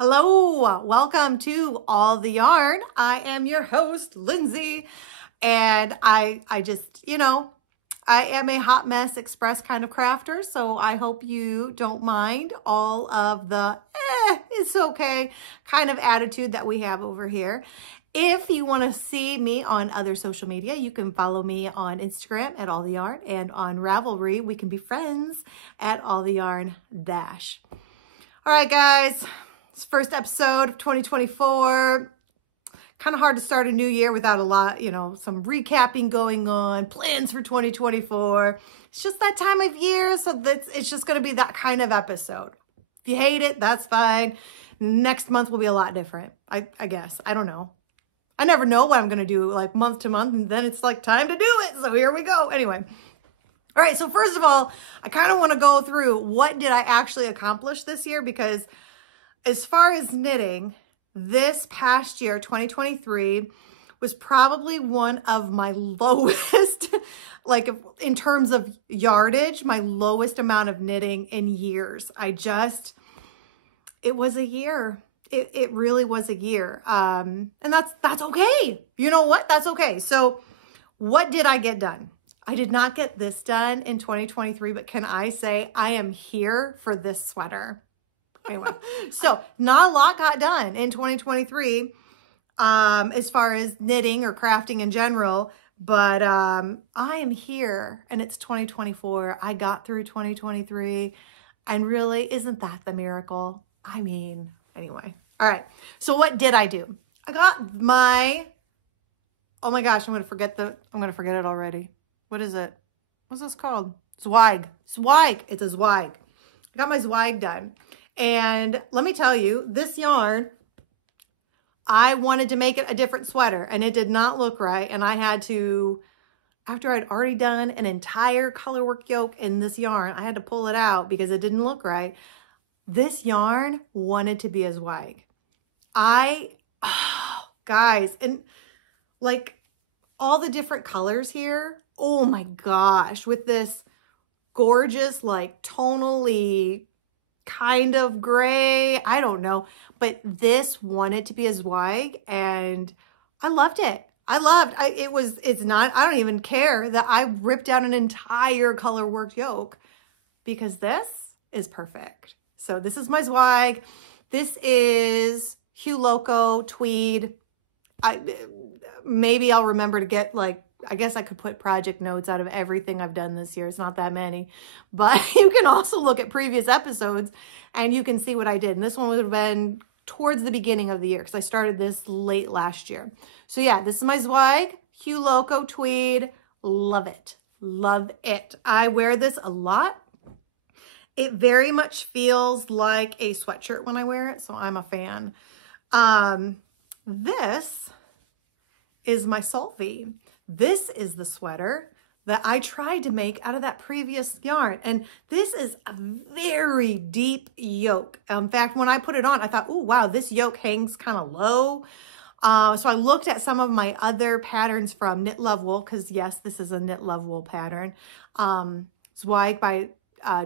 Hello, welcome to All the Yarn. I am your host, Lindsay, and I just, I am a hot mess express kind of crafter, so I hope you don't mind all of the it's okay kind of attitude that we have over here. If you want to see me on other social media, you can follow me on Instagram at All the Yarn, and on Ravelry, we can be friends at All the Yarn Dash. All right, guys. First episode of 2024. Kind of hard to start a new year without a lot, some recapping going on, plans for 2024. It's just that time of year, so it's just going to be that kind of episode. If you hate it, that's fine. Next month will be a lot different, I guess. I don't know. I never know what I'm going to do like month to month, and then it's like time to do it. So here we go. Anyway. All right, so first of all, I kind of want to go through what did I actually accomplish this year, because as far as knitting, this past year, 2023, was probably one of my lowest, like in terms of yardage, my lowest amount of knitting in years. It was a year. It really was a year. And that's okay. You know what? That's okay. So what did I get done? I did not get this done in 2023, but can I say I am here for this sweater? Anyway, so not a lot got done in 2023 as far as knitting or crafting in general, but I am here and it's 2024. I got through 2023, and really, isn't that the miracle? I mean, anyway. All right, so what did I do? I got my, oh my gosh, I'm going to forget it already. What is it? What's this called? Zweig. It's a Zweig. I got my Zweig done. And let me tell you, this yarn, I wanted to make it a different sweater, and it did not look right. And I had to, after I'd already done an entire color work yoke in this yarn, I had to pull it out because it didn't look right. This yarn wanted to be a Zweig. Guys, and like all the different colors here, oh my gosh, with this gorgeous, like tonally kind of gray, I don't know, but this wanted to be a Zweig, and I loved it. I don't even care that I ripped out an entire color work yoke, because this is perfect. So this is my Zweig. This is Hue Loco Tweed. Maybe I'll remember to get, like, I guess I could put project notes out of everything I've done this year. It's not that many, but you can also look at previous episodes and you can see what I did. And this one would have been towards the beginning of the year because I started this late last year. So yeah, this is my Zweig, Hue Loco Tweed. Love it. Love it. I wear this a lot. It very much feels like a sweatshirt when I wear it, so I'm a fan. This is my Solvi. This is the sweater that I tried to make out of that previous yarn. And this is a very deep yoke. In fact, when I put it on, I thought, oh, wow, this yoke hangs kind of low. So I looked at some of my other patterns from Knit Love Wool, because yes, this is a Knit Love Wool pattern. Zweig by,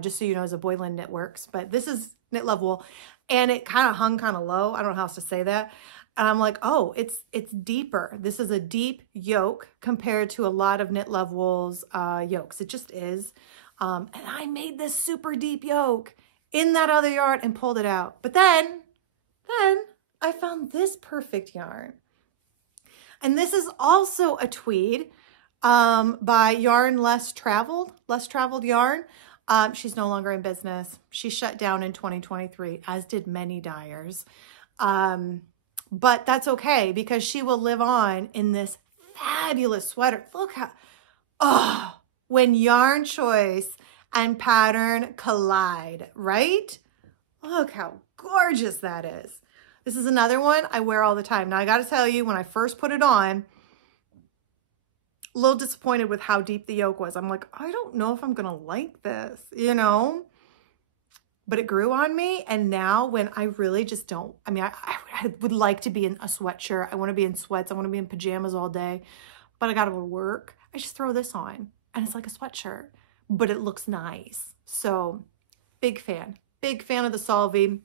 just so you know, is a Boylan Knitworks, but this is Knit Love Wool. And it kind of hung kind of low. I don't know how else to say that. And I'm like, oh, it's deeper. This is a deep yoke compared to a lot of Knit Love Wool's yokes. It just is. And I made this super deep yoke in that other yarn and pulled it out. But then I found this perfect yarn. And this is also a tweed by Yarn Less Traveled Yarn. She's no longer in business. She shut down in 2023, as did many dyers. But that's okay, because she will live on in this fabulous sweater. Look how, when yarn choice and pattern collide, right? Look how gorgeous that is. This is another one I wear all the time. Now, I got to tell you, when I first put it on, a little disappointed with how deep the yoke was. I'm like, I don't know if I'm going to like this, But it grew on me, and now when I really just don't, I mean, I would like to be in a sweatshirt. I want to be in sweats. I want to be in pajamas all day, but I got to go to work. I just throw this on, and it's like a sweatshirt, but it looks nice. So big fan of the Solvi.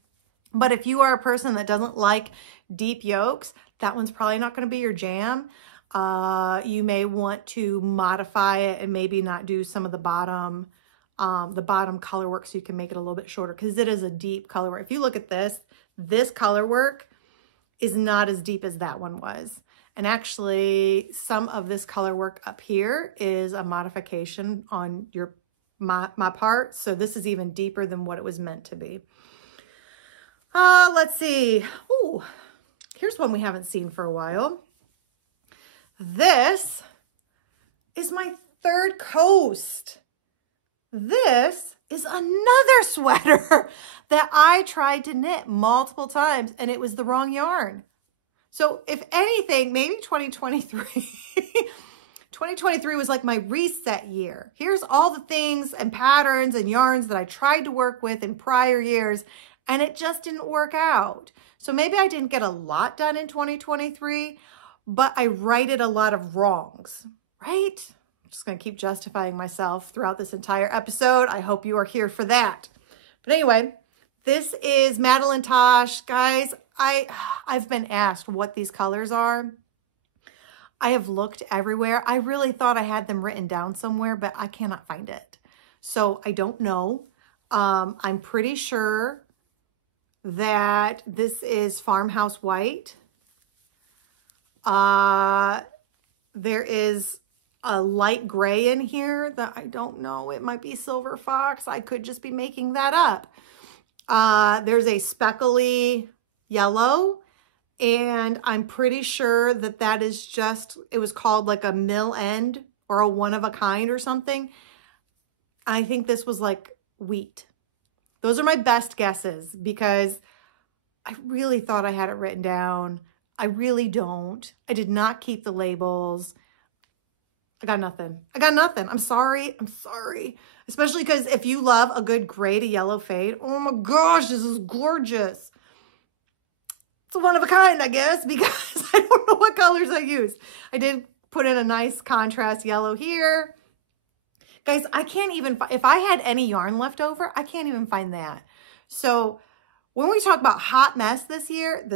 But if you are a person that doesn't like deep yolks, that one's probably not going to be your jam. You may want to modify it and maybe not do some of the bottom color work so you can make it a little bit shorter, because it is a deep color work. If you look at this color work is not as deep as that one was. And actually some of this color work up here is a modification on my part. So this is even deeper than what it was meant to be. Let's see. Ooh, here's one we haven't seen for a while. This is my third coast. This is another sweater that I tried to knit multiple times and it was the wrong yarn. So if anything, maybe 2023, 2023 was like my reset year. Here's all the things and patterns and yarns that I tried to work with in prior years and it just didn't work out. So maybe I didn't get a lot done in 2023, but I righted a lot of wrongs, right? I'm just going to keep justifying myself throughout this entire episode. I hope you are here for that. But anyway, this is Madelinetosh. Guys, I've been asked what these colors are. I have looked everywhere. I really thought I had them written down somewhere, but I cannot find it. So I don't know. I'm pretty sure that this is Farmhouse White. There is a light gray in here that I don't know. It might be Silver Fox. I could just be making that up. There's a speckly yellow, and I'm pretty sure that that is just, it was called like a mill end or a one of a kind or something. I think this was like wheat. Those are my best guesses because I really thought I had it written down. I really don't. I did not keep the labels. I got nothing. I got nothing. I'm sorry. I'm sorry. Especially because if you love a good gray to yellow fade, oh my gosh, this is gorgeous. It's a one of a kind, I guess, because I don't know what colors I used. I did put in a nice contrast yellow here. Guys, I can't even, if I had any yarn left over, I can't even find that. So when we talk about hot mess this year,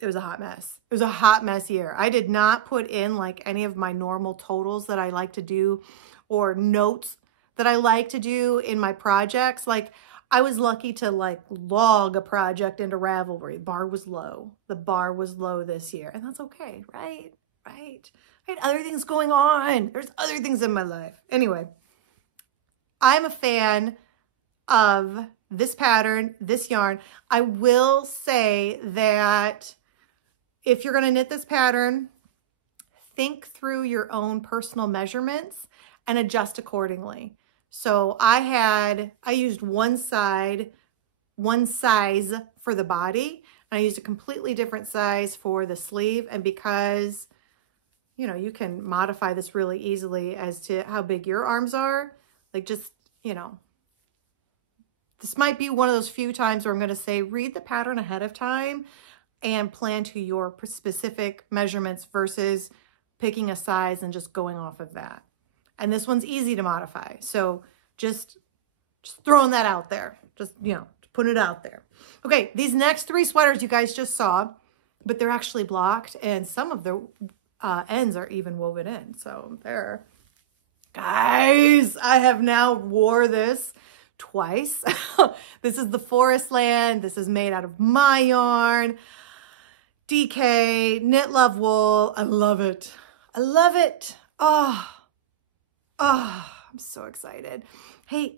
it was a hot mess. It was a hot mess year. I did not put in like any of my normal totals that I like to do or notes that I like to do in my projects. Like I was lucky to like log a project into Ravelry. Bar was low. The bar was low this year and that's okay, right? Right. I had other things going on. There's other things in my life. Anyway, I'm a fan of this pattern, this yarn. I will say that if you're going to knit this pattern, think through your own personal measurements and adjust accordingly. So I used one size for the body, and I used a completely different size for the sleeve. And because, you know, you can modify this really easily as to how big your arms are, like just, you know, this might be one of those few times where I'm going to say, read the pattern ahead of time and plan to your specific measurements versus picking a size and just going off of that. And this one's easy to modify. So just throwing that out there, just, you know, put it out there. Okay. These next three sweaters you guys just saw, but they're actually blocked and some of the ends are even woven in. So there, guys, I have now wore this twice. This is the Forestland. This is made out of my yarn. DK, Knit Love Wool. I love it. I love it. Oh, I'm so excited. Hey,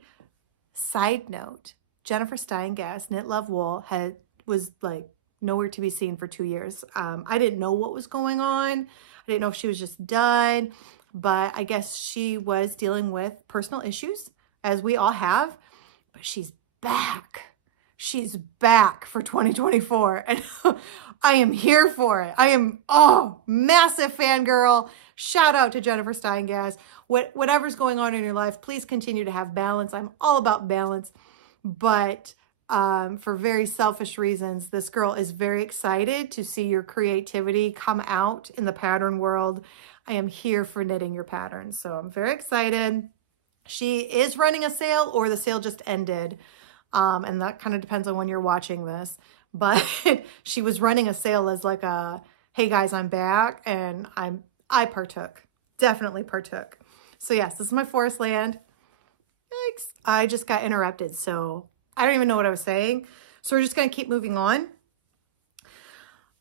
side note, Jennifer Steingass, Knit Love Wool, was like nowhere to be seen for 2 years. I didn't know what was going on. I didn't know if she was just done, but I guess she was dealing with personal issues, as we all have. But she's back. She's back for 2024. And I am here for it. I am, massive fangirl. Shout out to Jennifer Steingass. Whatever's going on in your life, please continue to have balance. I'm all about balance. But for very selfish reasons, this girl is very excited to see your creativity come out in the pattern world. I am here for knitting your patterns. So I'm very excited. She is running a sale, or the sale just ended. And that kind of depends on when you're watching this. But she was running a sale as like a, hey guys, I'm back. And I partook, definitely partook. So yes, this is my Forestland. Yikes. I just got interrupted. So I don't even know what I was saying. So we're just going to keep moving on.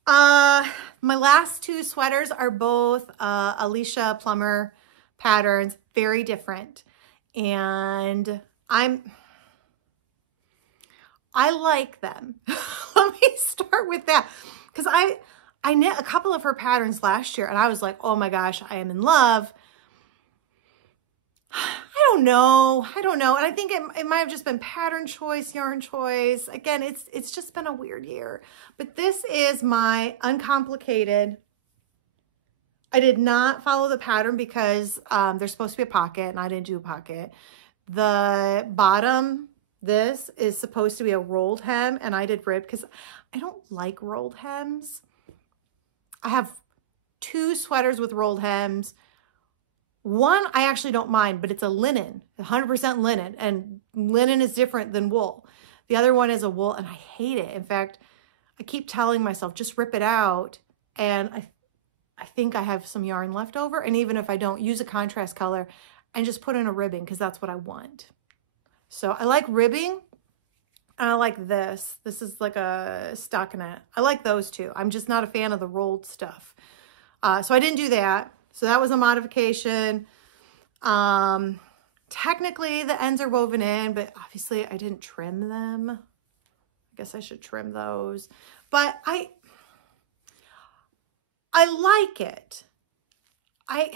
My last two sweaters are both Alicia Plummer patterns, very different. And I like them. Let me start with that. Because I knit a couple of her patterns last year and I was like, oh my gosh, I am in love. I don't know. And I think it might have just been pattern choice, yarn choice. Again, it's just been a weird year. But this is my Uncomplicated. I did not follow the pattern because there's supposed to be a pocket and I didn't do a pocket. The bottom, this is supposed to be a rolled hem and I did rib because I don't like rolled hems. I have two sweaters with rolled hems. One, I actually don't mind, but it's a linen, 100% linen, and linen is different than wool. The other one is a wool, and I hate it. In fact, I keep telling myself, just rip it out, and I think I have some yarn left over, and even if I don't, use a contrast color and just put in a ribbing, because that's what I want. So I like ribbing, and I like this. This is like a stockinette. I like those two. I'm just not a fan of the rolled stuff. So I didn't do that. So that was a modification. Technically the ends are woven in, but obviously I didn't trim them. I guess I should trim those. But I like it. I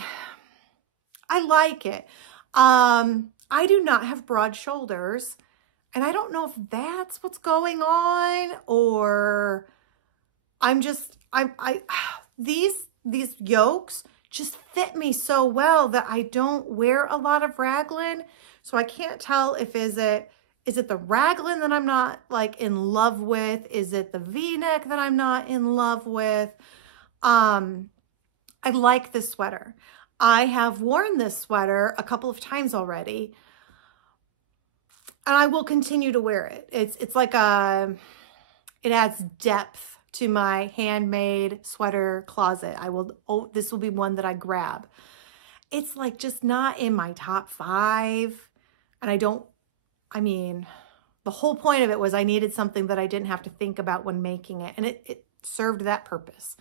like it. I do not have broad shoulders, and I don't know if that's what's going on, or these yokes just fit me so well that I don't wear a lot of raglan. So I can't tell if is it the raglan that I'm not like in love with? Is it the V-neck that I'm not in love with? I like this sweater. I have worn this sweater a couple of times already, and I will continue to wear it. It's like it adds depth to my handmade sweater closet. This will be one that I grab. It's like just not in my top 5. And I mean, the whole point of it was I needed something that I didn't have to think about when making it. And it served that purpose.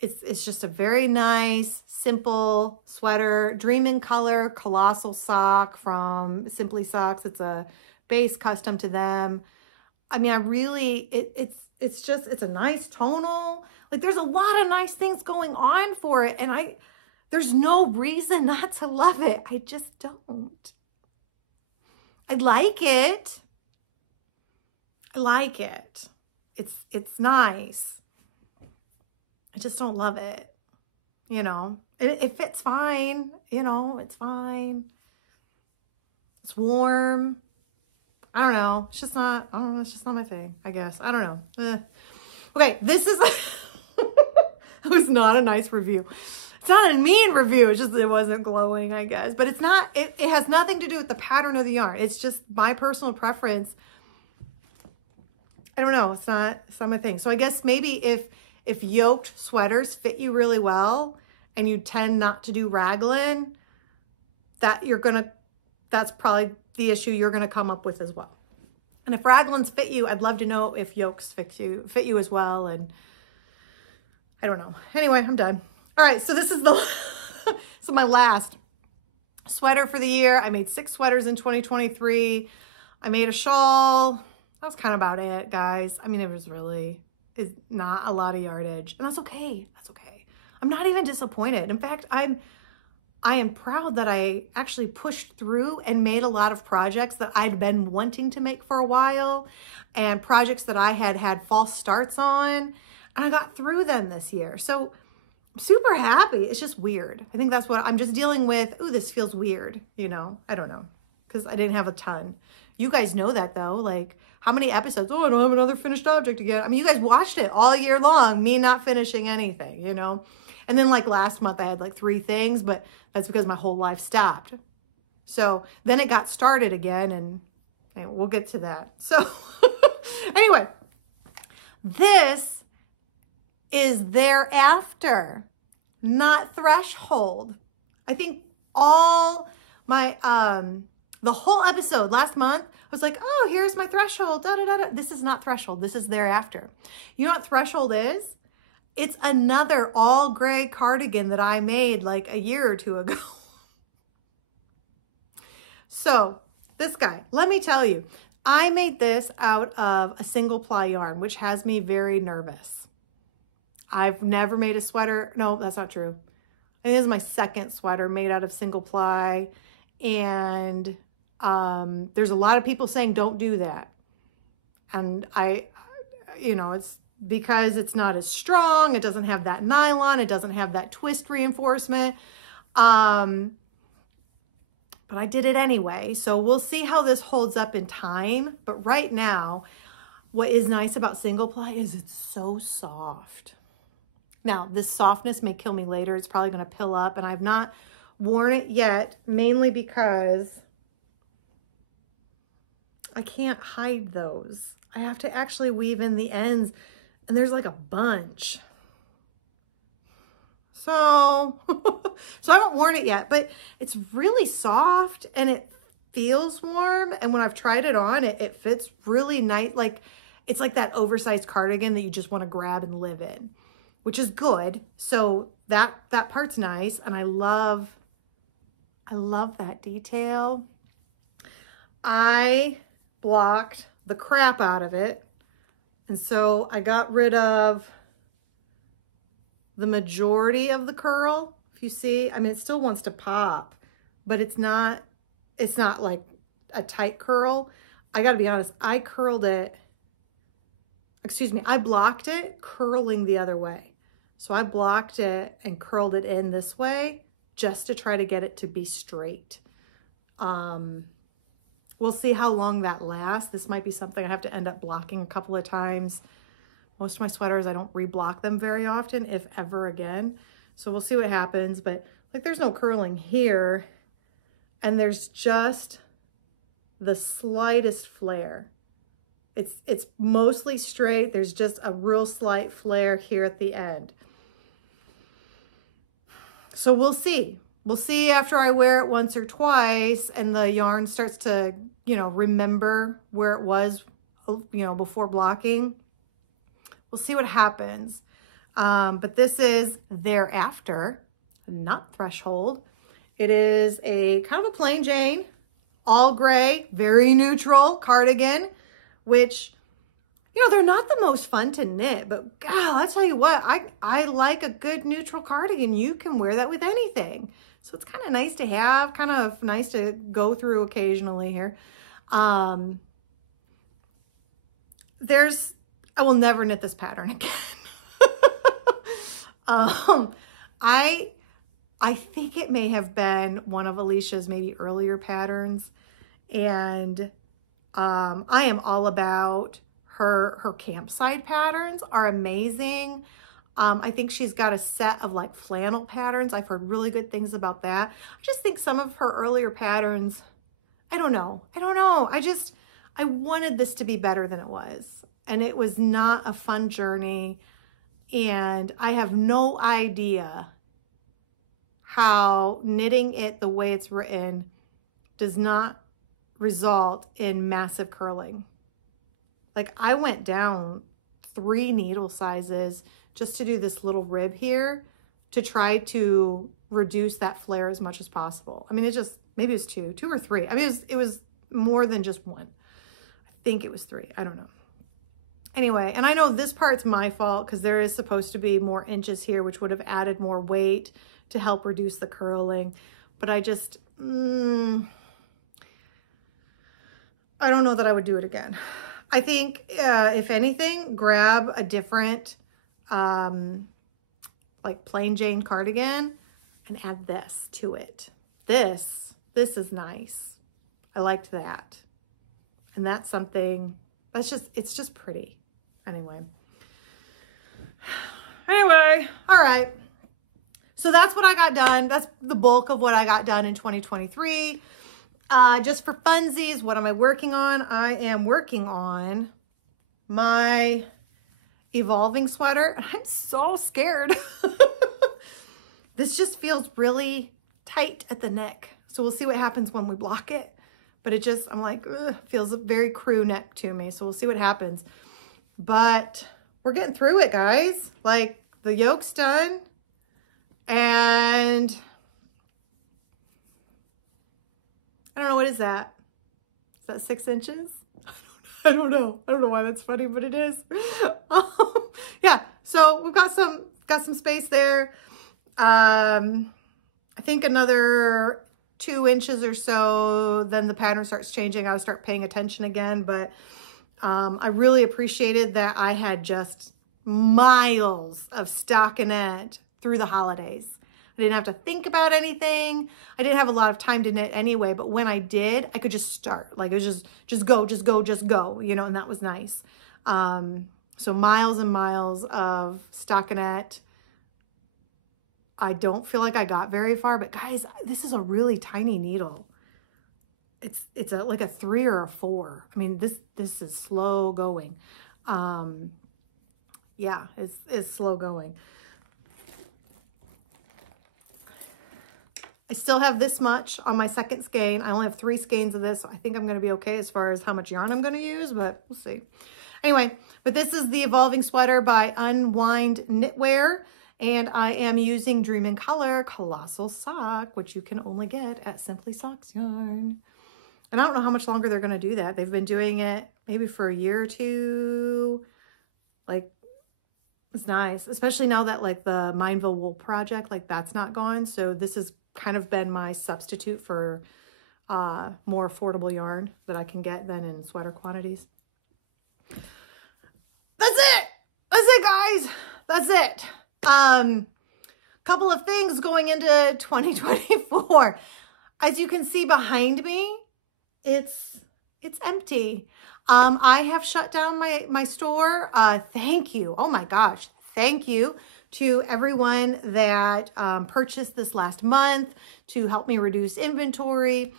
It's just a very nice, simple sweater, dream in color, colossal sock from Simply Socks. It's a base custom to them. I mean, it's a nice tonal. Like there's a lot of nice things going on for it. And there's no reason not to love it. I just don't. I like it. I like it. It's nice. I just don't love it. You know, it fits fine. You know, it's fine. It's warm. I don't know. It's just not, I don't know. It's just not my thing, I guess. I don't know. Okay, this is, it was not a nice review. It's not a mean review. It's just, it wasn't glowing, I guess. But it's not, it has nothing to do with the pattern of the yarn. It's just my personal preference. I don't know. It's not my thing. So I guess maybe if yoked sweaters fit you really well and you tend not to do raglan, that's probably the issue you're going to come up with as well. And if raglans fit you, I'd love to know if yokes fit you as well. And I don't know. Anyway, I'm done. All right. So this is my last sweater for the year. I made 6 sweaters in 2023. I made a shawl. That was kind of about it, guys. I mean, is not a lot of yardage, and that's okay. That's okay. I'm not even disappointed. In fact, I am proud that I actually pushed through and made a lot of projects that I'd been wanting to make for a while, and projects that I had false starts on, and I got through them this year. So I'm super happy. It's just weird. I think that's what I'm just dealing with. Ooh, this feels weird. You know, I don't know, because I didn't have a ton. You guys know that though. Like, how many episodes? Oh, I don't have another finished object again. I mean, you guys watched it all year long, me not finishing anything, you know? And then like last month I had like 3 things, but that's because my whole life stopped. So then it got started again, and Anyway, we'll get to that. So anyway, this is thereafter, not threshold. I think all my, the whole episode last month was like, oh, here's my threshold. Da, da, da, da. This is not threshold. This is thereafter. You know what threshold is? It's another all gray cardigan that I made like a year or two ago. So this guy, let me tell you, I made this out of a single ply yarn, which has me very nervous. I've never made a sweater. No, that's not true. I think this is my second sweater made out of single ply. And there's a lot of people saying don't do that. And it's because it's not as strong. It doesn't have that nylon. It doesn't have that twist reinforcement. But I did it anyway. So we'll see how this holds up in time. But right now, what is nice about single ply is it's so soft. Now, this softness may kill me later. It's probably going to pill up, and I've not worn it yet, mainly because I can't hide those. I have to actually weave in the ends, and there's like a bunch. So, so I haven't worn it yet, but it's really soft and it feels warm. And when I've tried it on, it fits really nice. Like, it's like that oversized cardigan that you just want to grab and live in, which is good. So that part's nice. And I love that detail. I blocked the crap out of it. And so I got rid of the majority of the curl. If you see, I mean, it still wants to pop, but it's not like a tight curl. I gotta be honest, I blocked it curling the other way. So I blocked it and curled it in this way just to try to get it to be straight. We'll see how long that lasts. This might be something I have to end up blocking a couple of times. Most of my sweaters, I don't reblock them very often, if ever again. So we'll see what happens. But like, there's no curling here. And there's just the slightest flare. It's mostly straight. There's just a real slight flare here at the end. So we'll see. We'll see after I wear it once or twice and the yarn starts to, remember where it was, before blocking. We'll see what happens. But this is thereafter, not threshold. It is a kind of a plain Jane, all gray, very neutral cardigan, which, they're not the most fun to knit, but God, I'll tell you what, I like a good neutral cardigan. You can wear that with anything. So it's kind of nice to have, kind of nice to go through occasionally here. I will never knit this pattern again. I think it may have been one of Alicia's maybe earlier patterns. And I am all about her campsite patterns are amazing. I think she's got a set of like flannel patterns. I've heard really good things about that. I just think some of her earlier patterns, I don't know. I wanted this to be better than it was. And it was not a fun journey. And I have no idea how knitting it the way it's written does not result in massive curling. Like, I went down 3 needle sizes just to do this little rib here to try to reduce that flare as much as possible. I mean, maybe it was 2 or 3. I mean, it was more than just 1. I think it was 3. I don't know. Anyway, and I know this part's my fault because there is supposed to be more inches here, which would have added more weight to help reduce the curling. But I just, I don't know that I would do it again. I think, if anything, grab a different, like plain Jane cardigan and add this to it. This is nice. I liked that. And that's something, it's just pretty. Anyway, all right. So that's what I got done. That's the bulk of what I got done in 2023. Just for funsies, what am I working on? I am working on my evolving sweater. I'm so scared. This just feels really tight at the neck. So we'll see what happens when we block it. But it just, I'm like, ugh, feels a very crew neck to me. So we'll see what happens. But we're getting through it, guys. Like, the yoke's done. And I don't know, what is that? Is that 6 inches? I don't know. I don't know why that's funny, but it is. Yeah, so we've got some space there. I think another 2 inches or so, then the pattern starts changing. I'll start paying attention again, but I really appreciated that I had just miles of stockinette through the holidays. I didn't have to think about anything. I didn't have a lot of time to knit anyway, but when I did, I could just start. Like, it was just go, you know, and that was nice. So miles and miles of stockinette. I don't feel like I got very far, but guys, this is a really tiny needle. It's like a 3 or a 4. I mean, this is slow going. Yeah, it's slow going. I still have this much on my second skein. I only have 3 skeins of this, so I think I'm going to be okay as far as how much yarn I'm going to use, but we'll see. Anyway, but this is the Evolving Sweater by Unwind Knitwear, and I am using Dream in Color Colossal Sock, which you can only get at Simply Socks Yarn. And I don't know how much longer they're going to do that. They've been doing it maybe for a year or two. Like, it's nice, especially now that like the Mineville wool project, like that's not gone. So this has kind of been my substitute for more affordable yarn that I can get than in sweater quantities. That's it. That's it, guys. That's it. Couple of things going into 2024. As you can see behind me, it's empty. I have shut down my store. Thank you. Oh my gosh. Thank you to everyone that purchased this last month to help me reduce inventory.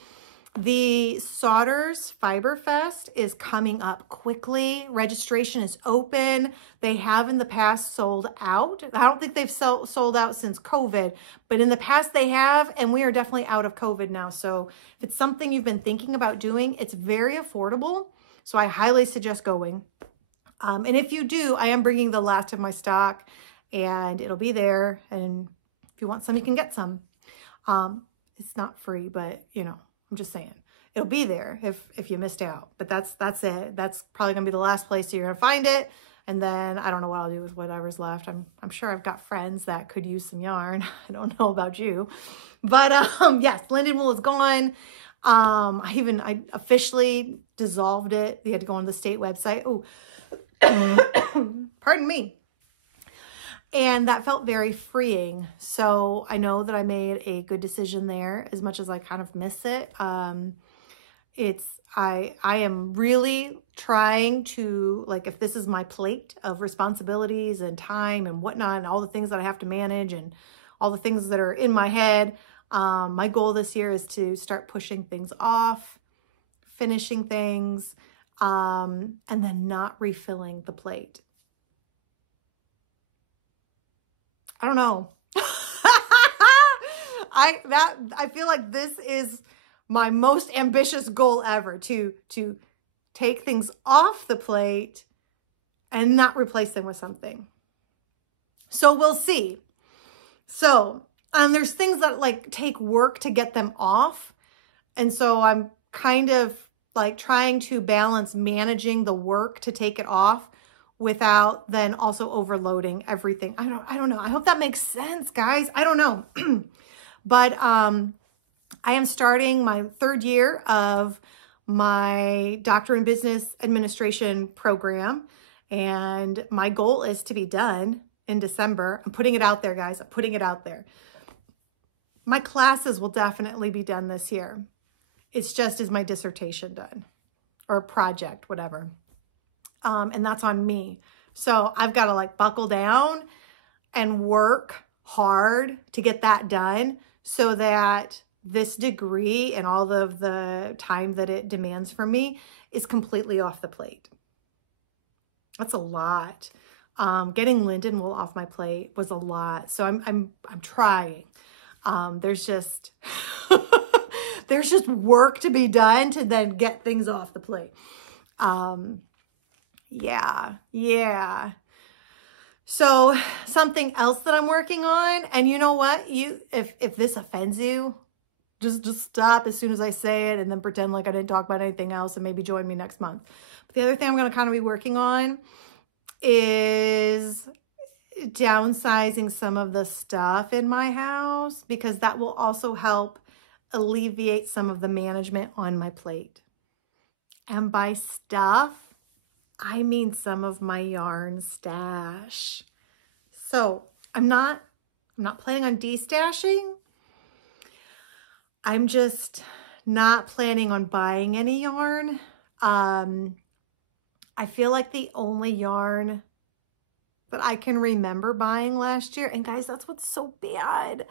The Sodders Fiber Fest is coming up quickly. Registration is open. They have in the past sold out. I don't think they've sold out since COVID, but in the past they have, and we are definitely out of COVID now. So if it's something you've been thinking about doing, it's very affordable. So I highly suggest going. And if you do, I am bringing the last of my stock and it'll be there. And if you want some, you can get some. It's not free, but you know, I'm just saying it'll be there if you missed out. But that's it. That's probably gonna be the last place you're gonna find it. And then I don't know what I'll do with whatever's left. I'm sure I've got friends that could use some yarn. I don't know about you, but yes, Lindenwool is gone. I officially dissolved it. You had to go on the state website. Oh, pardon me. And that felt very freeing. So I know that I made a good decision there, as much as I kind of miss it. I am really trying to, like, if this is my plate of responsibilities and time and whatnot, and all the things that I have to manage and all the things that are in my head, my goal this year is to start pushing things off, finishing things, and then not refilling the plate. I don't know. I feel like this is my most ambitious goal ever, to take things off the plate and not replace them with something. So we'll see. So there's things that like take work to get them off. And so I'm kind of like trying to balance managing the work to take it off without then also overloading everything. I don't know. I hope that makes sense, guys. I don't know. But I am starting my 3rd year of my Doctor in Business Administration program. And my goal is to be done in December. I'm putting it out there, guys. I'm putting it out there. My classes will definitely be done this year. It's just, is my dissertation done? Or project, whatever. And that's on me. So I've got to like buckle down and work hard to get that done so that this degree and all of the time that it demands from me is completely off the plate. That's a lot. Getting Lindenwool off my plate was a lot. So I'm trying. There's just there's just work to be done to then get things off the plate. Yeah. So something else that I'm working on, and you know what? If this offends you, just stop as soon as I say it and then pretend like I didn't talk about anything else and maybe join me next month. But the other thing I'm going to kind of be working on is downsizing some of the stuff in my house, because that will also help alleviate some of the management on my plate. And by stuff, I mean some of my yarn stash. So I'm not planning on destashing. I'm just not planning on buying any yarn. I feel like the only yarn that I can remember buying last year, and guys, that's what's so bad.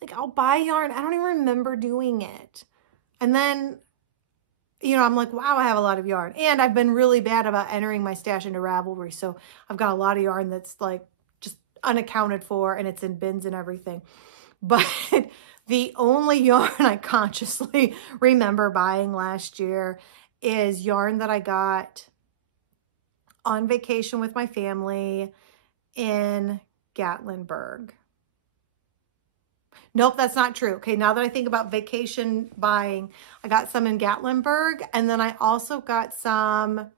Like, I'll buy yarn, I don't even remember doing it. And then, you know, I'm like, wow, I have a lot of yarn. And I've been really bad about entering my stash into Ravelry. So I've got a lot of yarn that's like just unaccounted for, and it's in bins and everything. But the only yarn I consciously remember buying last year is yarn that I got on vacation with my family in Gatlinburg. Nope, that's not true. Okay, now that I think about vacation buying, I got some in Gatlinburg, and then I also got some,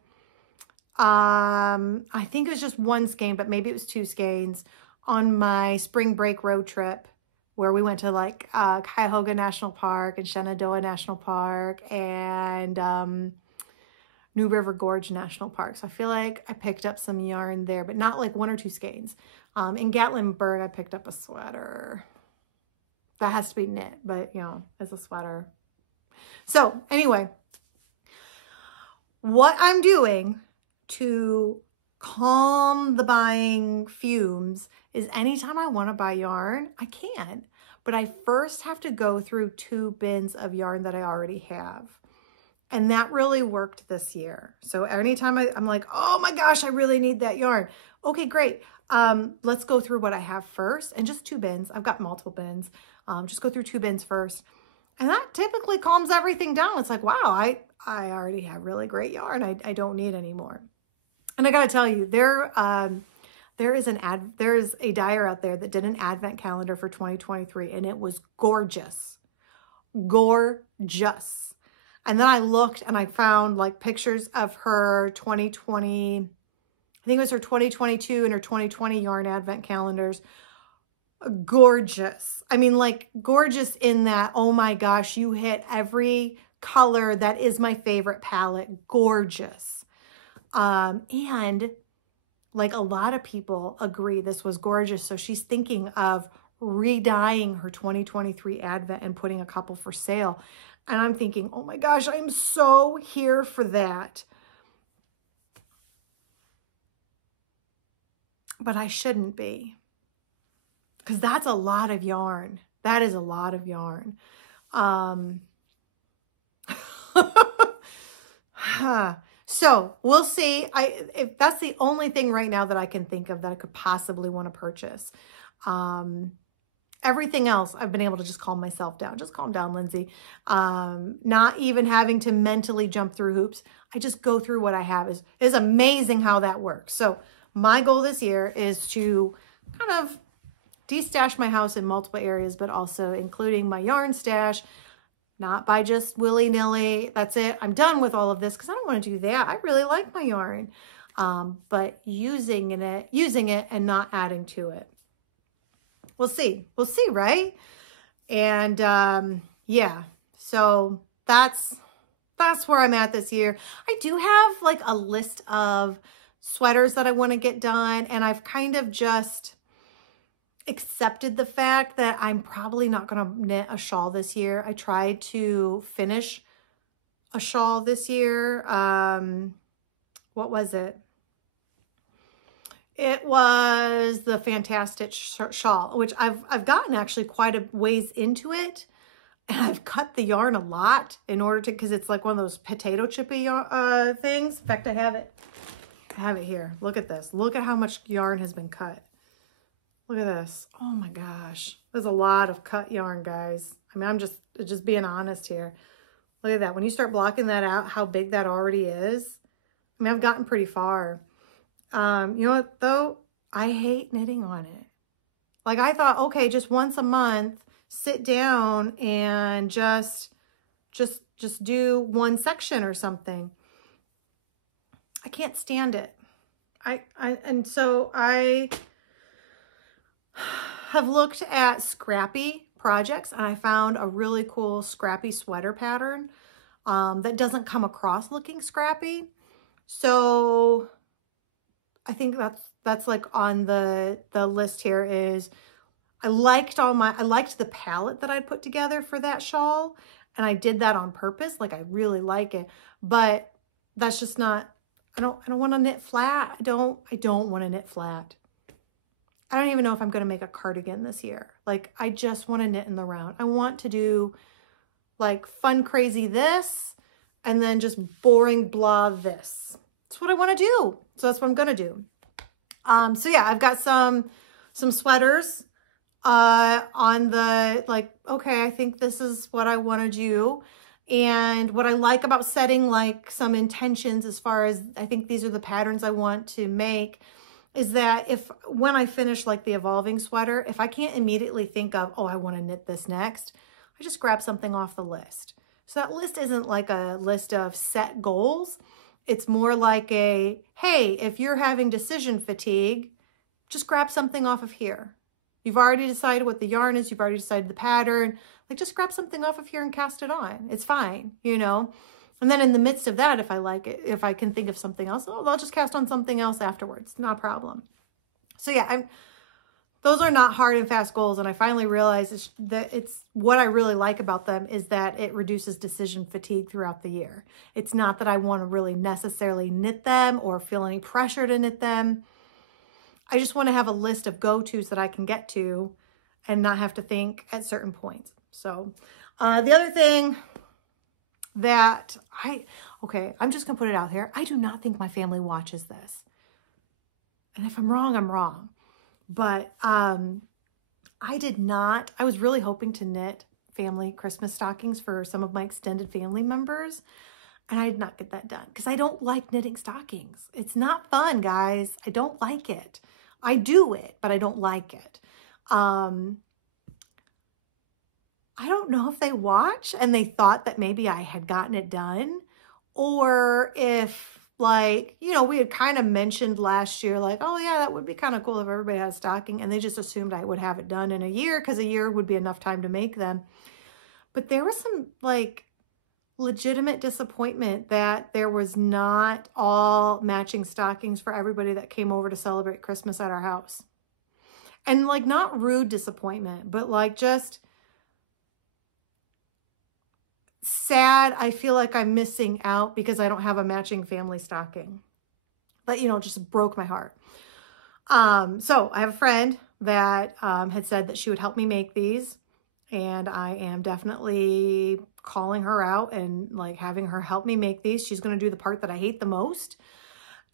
I think it was just one skein, but maybe it was two skeins on my spring break road trip, where we went to like Cuyahoga National Park and Shenandoah National Park and New River Gorge National Park. So I feel like I picked up some yarn there, but not like one or two skeins. In Gatlinburg, I picked up a sweater. That has to be knit, but you know, it's a sweater. So anyway, what I'm doing to calm the buying fumes is anytime I want to buy yarn, I can. But I first have to go through 2 bins of yarn that I already have. And that really worked this year. So anytime I'm like, oh my gosh, I really need that yarn. Okay, great. Let's go through what I have first, and just 2 bins. I've got multiple bins. Just go through 2 bins first. And that typically calms everything down. It's like, wow, I already have really great yarn. I don't need any more. And I got to tell you, there is a dyer out there that did an advent calendar for 2023, and it was gorgeous. Gorgeous. And then I looked and I found like pictures of her 2020, I think it was her 2022 and her 2020 yarn advent calendars. Gorgeous. I mean, like gorgeous in that, oh my gosh, you hit every color that is my favorite palette. Gorgeous. And like a lot of people agree this was gorgeous. So she's thinking of re-dyeing her 2023 advent and putting a couple for sale. And I'm thinking, oh my gosh, I'm so here for that. But I shouldn't be. Because that's a lot of yarn. That is a lot of yarn. So we'll see. If that's the only thing right now that I can think of that I could possibly want to purchase. Everything else, I've been able to just calm myself down. Just calm down, Lindsay. Not even having to mentally jump through hoops. I just go through what I have. Is amazing how that works. So my goal this year is to kind of de-stash my house in multiple areas, but also including my yarn stash, not by just willy-nilly. That's it. I'm done with all of this because I don't want to do that. I really like my yarn, but using it and not adding to it. We'll see, right? And yeah, so that's where I'm at this year. I do have like a list of sweaters that I want to get done, and I've kind of just accepted the fact that I'm probably not going to knit a shawl this year. I tried to finish a shawl this year. What was it? It was the Fantastic shawl, which I've gotten actually quite a ways into it. And I've cut the yarn a lot in order to, because it's like one of those potato chippy things. In fact, I have it here. Look at this. Look at how much yarn has been cut. Look at this. Oh my gosh. There's a lot of cut yarn, guys. I mean, I'm just being honest here. Look at that. When you start blocking that out, how big that already is. I mean, I've gotten pretty far. You know what, though? I hate knitting on it. Like, I thought, okay, just once a month, sit down and just do one section or something. I can't stand it. And so I have looked at scrappy projects, and I found a really cool scrappy sweater pattern that doesn't come across looking scrappy. So I think that's like on the list here. Is I liked the palette that I'd put together for that shawl, and I did that on purpose. Like, I really like it, but that's just not, I don't want to knit flat. I don't want to knit flat. I don't even know if I'm going to make a cardigan this year. Like, I just want to knit in the round. I want to do like fun, crazy this, and then just boring blah this. That's what I want to do. So that's what I'm going to do. So yeah, I've got some sweaters on the, like, okay, I think this is what I want to do. And what I like about setting like some intentions as far as, I think these are the patterns I want to make, is that when I finish like the evolving sweater, if I can't immediately think of, oh, I want to knit this next, I just grab something off the list. So that list isn't like a list of set goals. It's more like a, hey, if you're having decision fatigue, just grab something off of here. You've already decided what the yarn is. You've already decided the pattern. Like, just grab something off of here and cast it on. It's fine, you know? And then in the midst of that, if I like it, if I can think of something else, oh, I'll just cast on something else afterwards. Not a problem. So yeah, those are not hard and fast goals. And I finally realized that it's what I really like about them is that it reduces decision fatigue throughout the year. It's not that I want to really necessarily knit them or feel any pressure to knit them. I just want to have a list of go-tos that I can get to and not have to think at certain points. So the other thing that I'm just going to put it out here. I do not think my family watches this. And if I'm wrong, I'm wrong. But I was really hoping to knit family Christmas stockings for some of my extended family members. And I did not get that done because I don't like knitting stockings. It's not fun, guys. I don't like it. I do it, but I don't like it. I don't know if they watch and they thought that maybe I had gotten it done, or if, like, you know, we had kind of mentioned last year, like, oh yeah, that would be kind of cool if everybody had a stocking, and they just assumed I would have it done in a year because a year would be enough time to make them. But there was some like legitimate disappointment that there was not all matching stockings for everybody that came over to celebrate Christmas at our house. And like, not rude disappointment, but like just sad. I feel like I'm missing out because I don't have a matching family stocking. But, you know, just broke my heart. So I have a friend that had said that she would help me make these. And I am definitely calling her out and like having her help me make these. She's going to do the part that I hate the most.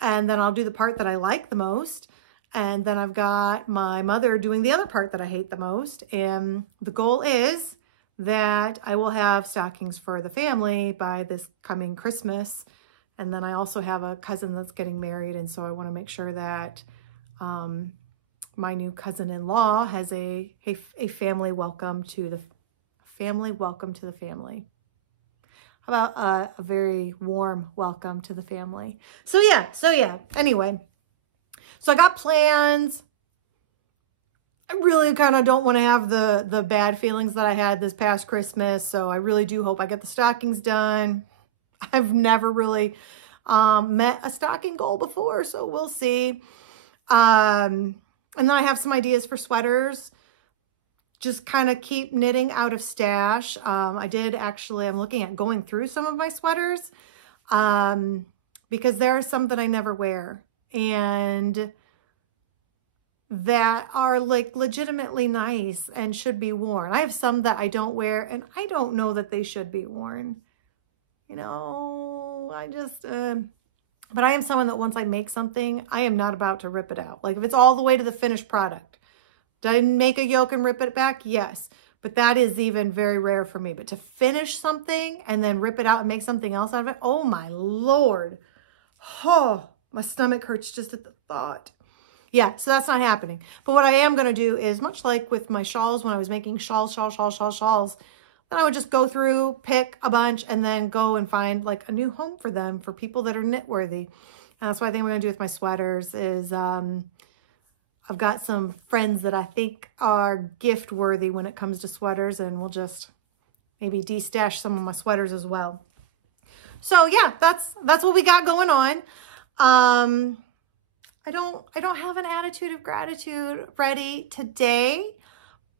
And then I'll do the part that I like the most. And then I've got my mother doing the other part that I hate the most. And the goal is that I will have stockings for the family by this coming Christmas. And then I also have a cousin that's getting married. And so I want to make sure that my new cousin-in-law has a family welcome to the family. How about a very warm welcome to the family? So yeah. Anyway, so I got plans. I really kind of don't want to have the bad feelings that I had this past Christmas. So I really do hope I get the stockings done. I've never really met a stocking goal before, so we'll see. And then I have some ideas for sweaters. Just kind of keep knitting out of stash. I'm looking at going through some of my sweaters because there are some that I never wear. And that are like legitimately nice and should be worn. I have some that I don't wear and I don't know that they should be worn. You know, I just, but I am someone that once I make something, I am not about to rip it out. Like if it's all the way to the finished product. Did I make a yoke and rip it back? Yes. But that is even very rare for me. But to finish something and then rip it out and make something else out of it, oh my Lord. Oh, my stomach hurts just at the thought. Yeah, so that's not happening. But what I am going to do is, much like with my shawls, when I was making shawls, then I would just go through, pick a bunch, and then go and find like a new home for them, for people that are knit worthy. And that's what I think I'm going to do with my sweaters is, I've got some friends that I think are gift worthy when it comes to sweaters, and we'll just maybe de-stash some of my sweaters as well. So yeah, that's what we got going on. I don't have an attitude of gratitude ready today,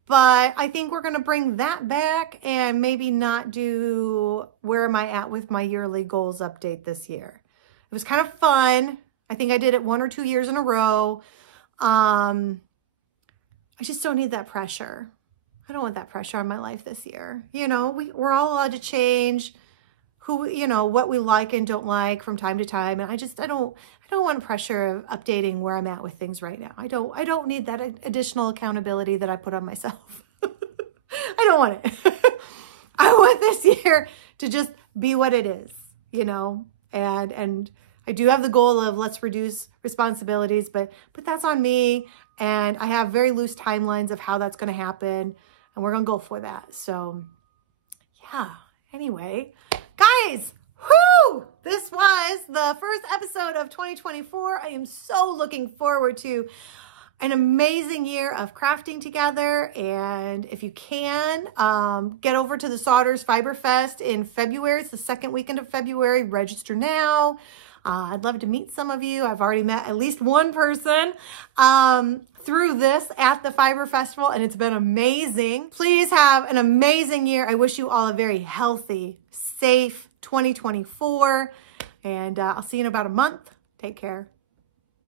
but I think we're going to bring that back and maybe not do where am I at with my yearly goals update this year. It was kind of fun. I think I did it 1 or 2 years in a row. I just don't need that pressure. I don't want that pressure on my life this year. You know, we're all allowed to change who, you know, what we like and don't like from time to time. And I don't want pressure of updating where I'm at with things right now. I don't need that additional accountability that I put on myself. I don't want it. I want this year to just be what it is, you know, and I do have the goal of let's reduce responsibilities, but that's on me. And I have very loose timelines of how that's going to happen. And we're going to go for that. So yeah, anyway, guys, whoo, this was the first episode of 2024. I am so looking forward to an amazing year of crafting together. And if you can, get over to the Sodders Fiber Fest in February. It's the second weekend of February. Register now. I'd love to meet some of you. I've already met at least one person through this at the Fiber Festival, and it's been amazing. Please have an amazing year. I wish you all a very healthy, safe 2024, and I'll see you in about a month. Take care.